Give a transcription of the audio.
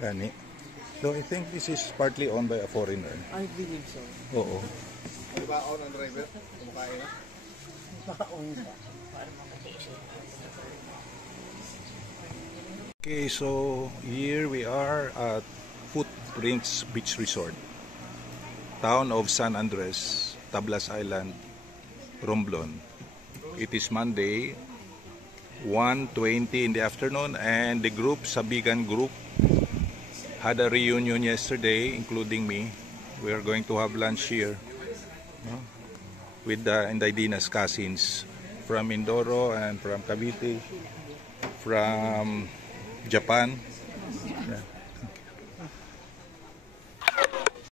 Gani. So I think this is partly owned by a foreigner. I believe so. Oo. Diba own ang driver? Kumakain na? Okay, so here we are at Footprints Beach Resort, town of San Andres, Tablas Island, Romblon. It is Monday, 1:20 in the afternoon, and the group, Sabigan Group, had a reunion yesterday, including me. We are going to have lunch here with the Indaidinas cousins from Mindoro and from Cavite, from Japan.